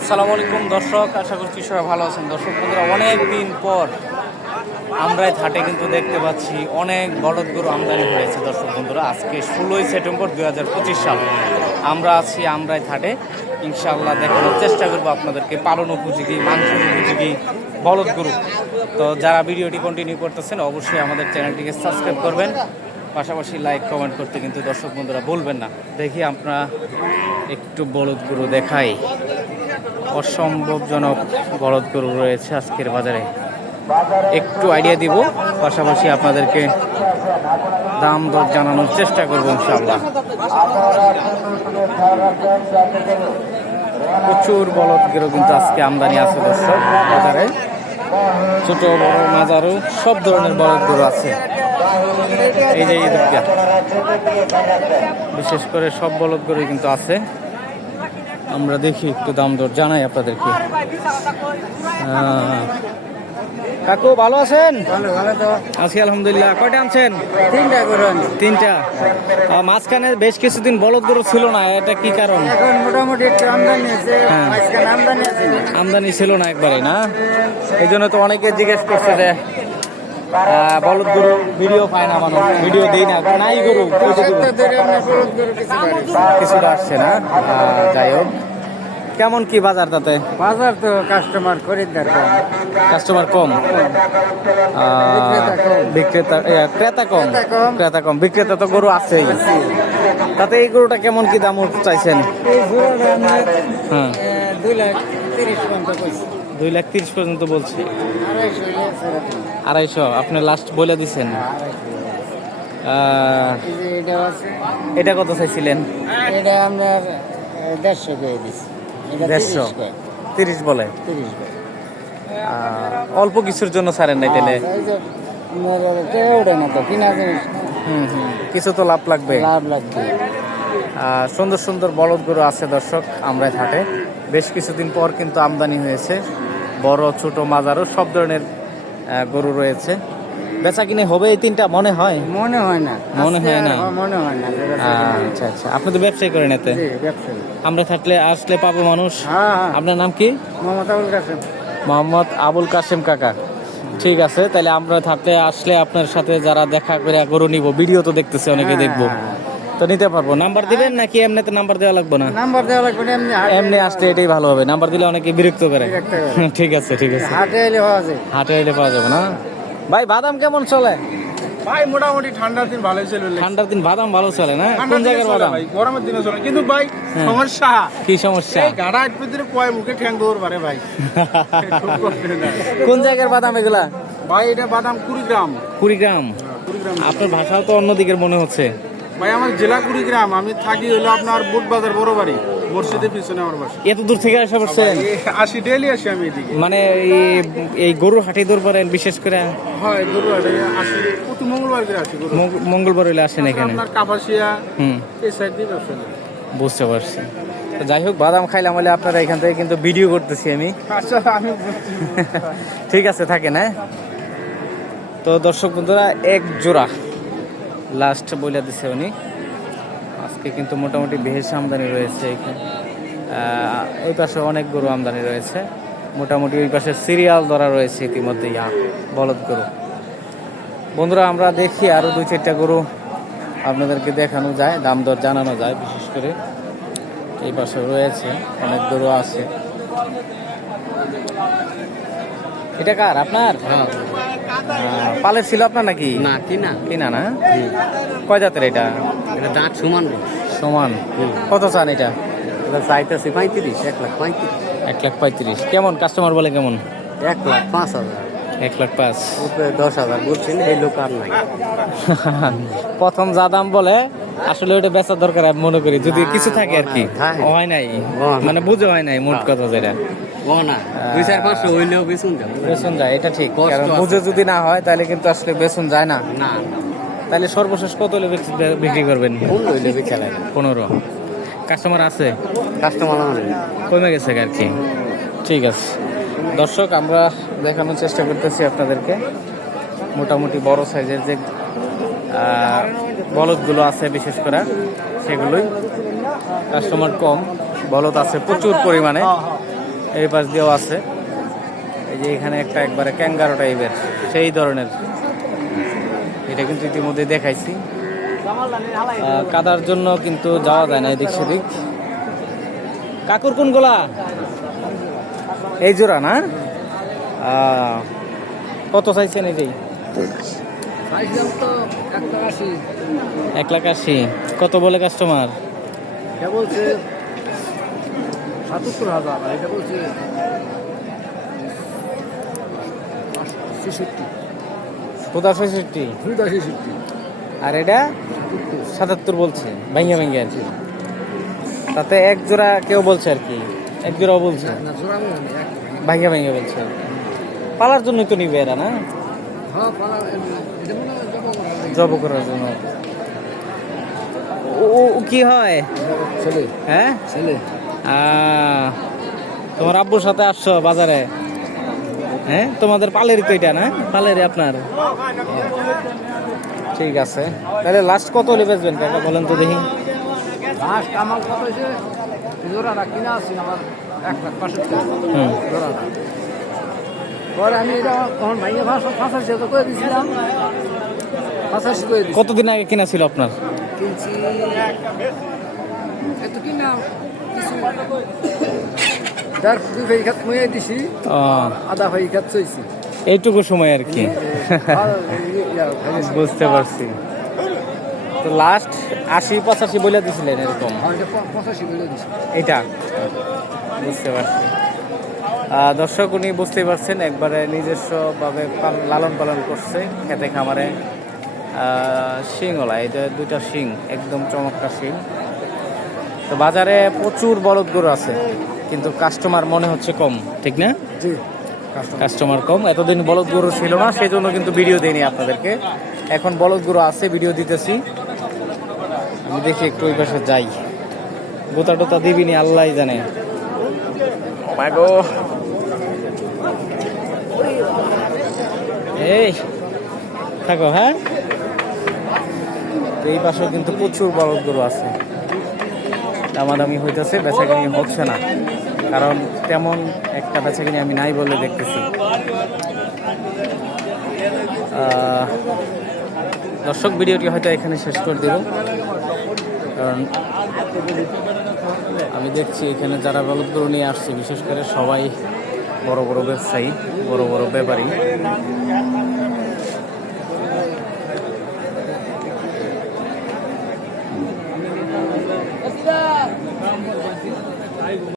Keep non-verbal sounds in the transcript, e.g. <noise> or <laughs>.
আসসালামু আলাইকুম, দর্শক। আশা করছি সবাই ভালো আছেন। দর্শক বন্ধুরা অনেক দিন পর আমরাই হাটে কিন্তু দেখতে পাচ্ছি অনেক বলদ গরু আমদানি হয়েছে, দর্শক বন্ধুরা। আজকে ষোলোই সেপ্টেম্বর দুই হাজার পঁচিশ সাল। আমরা আছি আমরাই হাটে ইনশাআল্লাহ দেখানোর চেষ্টা করব আপনাদেরকে পালন উপযোগী, মাংস উপযোগী বলদ গরু। তো যারা ভিডিওটি কন্টিনিউ করতেছেন, অবশ্যই আমাদের চ্যানেলটিকে সাবস্ক্রাইব করবেন। পাশাপাশি লাইক কমেন্ট করতে কিন্তু দর্শক বন্ধুরা বলবেন না। দেখি আমরা একটু বলদ গরু দেখাই। অসম্ভবজনক বলদ গরু রয়েছে আজকের বাজারে। একটু আইডিয়া দিব, পাশাপাশি আপনাদেরকে দাম দর জানানোর চেষ্টা করব ইনশাআল্লাহ। প্রচুর বলদ গরু কিন্তু আজকে আমদানি আছে দর্শক বাজারে। ছোট বড় মাজারও সব ধরনের বলদ গরু আছে। এই যে বিশেষ করে সব বলদ গরু কিন্তু আছে। আমরা দেখি একটু দাম দর জানাই আপনাদেরকে। কাকু ভালো আছেন? আছি আলহামদুলিল্লাহ। কয়টা আনছেন? তিনটা তিনটা। মাঝখানে বেশ কিছুদিন বলদ গরু ছিল না এটা কি কারণ? এখন মোটামুটি আমদানি হ্যাঁ। আমদানি ছিল না একবারে না? এই জন্য তো অনেকে জিজ্ঞেস করছে যে বলদ গরু ভিডিও পায় না মানুষ ভিডিও দেই না নাই গরু কিছু কিছুটা আসছে না যাই হোক। কেমন কি বাজার তাতে? বাজার তো কাস্টমার খরিদ্দার কম। কাস্টমার কম? বিক্রেতা। ক্রেতা কম? ক্রেতা কম। বিক্রেতা তো গরু আছেই। তাতে এই গরুটা কেমন কি দাম চাইছেন? এ, দুই লাখ তিরিশ পর্যন্ত দুই লাখ তিরিশ পর্যন্ত বলছি। আড়াইশো আপনি লাস্ট বলে দিছেন। এটা কত চাইছিলেন? এটা আপনার দেড়শো করে দিছি। দেড়শো। তিরিশ বলে? তিরিশ অল্প কিছুর জন্য ছাড়েন নাই তাহলে। হুম হুম কিছু তো লাভ লাগবে। লাভ লাগবে। সুন্দর সুন্দর বলদ গরু আছে দর্শক আমরা হাটে বেশ কিছুদিন পর কিন্তু আমদানি হয়েছে। বড় ছোট মাজারও সব ধরনের গরু রয়েছে। বেচা কিনে হবে এই তিনটা মনে হয়? মনে হয় না। মনে হয় না? মনে হয় না আচ্ছা আচ্ছা। আপনি তো ব্যবসায়ী করেন এতে। আমরা থাকলে আসলে পাবো মানুষ। হ্যাঁ হ্যাঁ। আপনার নাম কি? কাসেম মোহাম্মদ আবুল কাসেম কাকা। ঠিক আছে তাহলে আমরা থাকতে আসলে আপনার সাথে যারা দেখা করে গরু নিব ভিডিও তো দেখতেছে অনেকে দেখব। হ্যাঁ, তো নিতে পারব। নাম্বার দিবেন নাকি এমনিতে নাম্বার দেওয়া লাগবে না? নাম্বার দেওয়া লাগবে না, এমনি এমনি আসলে এটাই ভালো হবে। নাম্বার দিলে অনেকে বিরক্ত করে। <laughs> ঠিক আছে ঠিক আছে। হাটে এলে হওয়া যায়। হাটে এলে পাওয়া যাবে না? ভাই বাদাম কেমন চলে? ভাই মোটামুটি ঠান্ডার দিন ভালোই চলবে ঠান্ডার দিন বাদাম ভালো চলে না? কোন জায়গার বাদাম? ভাই গরমের দিনে চলে। কিন্তু ভাই হ্যাঁ। সমস্যা? কি সমস্যা? এই গাড়া একটু দিলে কয় মুখে ঠ্যাং দৌড় পারে ভাই। হয়ে। কোন জায়গার বাদাম এগুলা? ভাই এটা বাদাম কুড়িগ্রাম। কুড়িগ্রাম। কুড়িগ্রাম। আপনার ভাষাও তো অন্যদিকের মনে হচ্ছে। ভাই আমার জেলা কুড়িগ্রাম আমি থাকি হইল আপনার বুট বাজার বড় বাড়ি মসজিদের পিছনে আমার বাসা। এত দূর থেকে আসা পড়ছেন আসি ডেলি আসি আমি এদিকে। মানে এই- এই গরুর হাটে দূর করেন বিশেষ করে? হয় গরু হাটে আসি প্রতি মঙ্গলবার করে আসি গরু মঙ্গ- মঙ্গলবার হইলে আসেন এখানে? আপনার কাপাসিয়া হুম। এই সাইড দিয়ে ব্যবসা বুঝতে পারছি। তো যাই হোক বাদাম খাইলাম বলে আপনারা এখান থেকে কিন্তু ভিডিও করতেছি আমি। আচ্ছা। <laughs> ঠিক আছে থাকেন হ্যাঁ? তো দর্শক বন্ধুরা এক জোড়া। লাস্ট বইলা দিছে উনি। আজকে কিন্তু মোটামুটি বেশ আমদানি রয়েছে এখানে। ওই পাশে অনেক গরু আমদানি রয়েছে। মোটামুটি ওই পাশে সিরিয়াল ধরা রয়েছে ইতিমধ্যে ইয়া বলদ গরু। বন্ধুরা আমরা দেখি আরও দুই চারটা গরু আপনাদেরকে দেখানো যায় দাম দর জানানো যায় বিশেষ করে। এই পাশে রয়েছে অনেক গরু আছে। এটা কার? আপনার? আহ, পালের ছিল আপনার নাকি? না কিনা। কিনা না? কয় জাতের এটা? এটা দাঁত সমান সমান। কত চান এটা? চাইতেছি পঁয়ত্রিশ এক লাখ পঁয়ত্রিশ। এক লাখ পঁয়ত্রিশ। কেমন? কাস্টমার বলে কেমন? এক লাখ পাঁচ হাজার। এক লাখ পাঁচ। দশ হাজার বলছেন এই লোক আর নাই। প্রথম যা দাম বলে আসলে ওটা বেচার দরকার আমি মনে করি। যদি কিছু থাকে আর কি। হয় নাই। মানে বুঝে হয় নাই মোট কথা যেটা। বেসন যায়। এটা ঠিক। কারণ বুঝে যদি না হয় তাহলে কিন্তু আসলে বেসন যায় না। না তাহলে সর্বশেষ কত হলে বিক্রি- করবেন? পনেরো কাস্টমার আছে? কাস্টমার কমে গেছে আর কি। ঠিক আছে। দর্শক আমরা দেখানোর চেষ্টা করতেছি আপনাদেরকে। মোটামুটি বড় সাইজের যে আহ, বলদগুলো আছে বিশেষ করে, সেগুলোই কাস্টমার কম। বলদ আছে প্রচুর পরিমাণে। এই পাশ দিয়েও আছে। এই যে এখানে একটা একবারে ক্যাঙ্গারো টাইপের, সেই ধরনের। এটা কিন্তু ইতিমধ্যে দেখাইছি। কাদার জন্য কিন্তু যাওয়া যায় না এদিক সেদিক। কাকুর কোন গোলা এই জোড়া না? কত চাইছেন এই যে? এক লাখ আশি। কত বলে কাস্টমার বলছে সাতাত্তর হাজার আর এটা বলছে ছেষট্টি। কোথা ছেষট্টি? দুইটা ছেষট্টি। আর এটা? সাতাত্তর। বলছে। ভাইঙ্গা ভাইঙ্গা আর কি তাতে এক জোড়া কেউ বলছে আর কি। এক জোড়াও বলছে। ভাইঙ্গা ভাইঙ্গা বলছে। পালার জন্যই তো নিবে এরা না? জব করার জন্য। ও- কি হয়? ছেলে। হ্যাঁ? ছেলে। তোমার আব্বুর সাথে আসছো বাজারে? হ্যাঁ? তোমাদের পালের তো এটা না? পালেরই আপনার? ঠিক আছে। তাহলে লাস্ট কত হলে বেচবেন কাকা বলেন তো দেখি। লাস্ট আমার কত হয়েছে? জোড়াটা কিনা আছি আমার এক লাখ হুম। জোড়াটা। পরে আমি এটা তখন ভাইয়া পাঁচাশি তো করে দিয়েছিলাম পাঁচাশি করে কতদিন আগে কিনা ছিল আপনার? কিনছি এত কিনা কিছু যার দুই ভাই খাত ময়ে দিছি আধা ভাই খাত চইছি। এইটুকু সময় আর কি। বুঝতে পারছি। তো লাস্ট আশি পঁচাশি বলে দিছিলেন এরকম? পঁচাশি বলে দিছি। এটা বুঝতে পারছি। দর্শক উনি বুঝতেই পারছেন একবারে নিজস্বভাবে লালন পালন করছে খেতে খামারে। শিংওলা এটা দুইটা শিং একদম চমৎকার শিং। তো বাজারে প্রচুর বলদ গরু আছে কিন্তু কাস্টমার মনে হচ্ছে কম ঠিক না? জি। কাস্টমার কম। এতদিন বলদ গরু ছিল না সেই জন্য কিন্তু ভিডিও দিইনি আপনাদেরকে। এখন বলদ গরু আছে ভিডিও দিতেছি। আমি দেখি একটু ওই পাশে যাই। গোতা টোতা দিবিনি আল্লাহ জানে। মাগো। এই, থাকো হ্যাঁ? এই পাশেও কিন্তু প্রচুর বলদ গরু আছে। দামাদামি হইতেছে, বেচাকিনি হচ্ছে না। কারণ তেমন একটা বেচাকিনি আমি নাই বলে দেখতেছি। দর্শক, ভিডিওটি হয়তো এখানে শেষ করে দেব। কারণ আমি দেখছি এখানে যারা বলদ গরু নিয়ে আসছে, বিশেষ করে সবাই বড় বড় ব্যবসায়ী বড় বড় ব্যাপারী।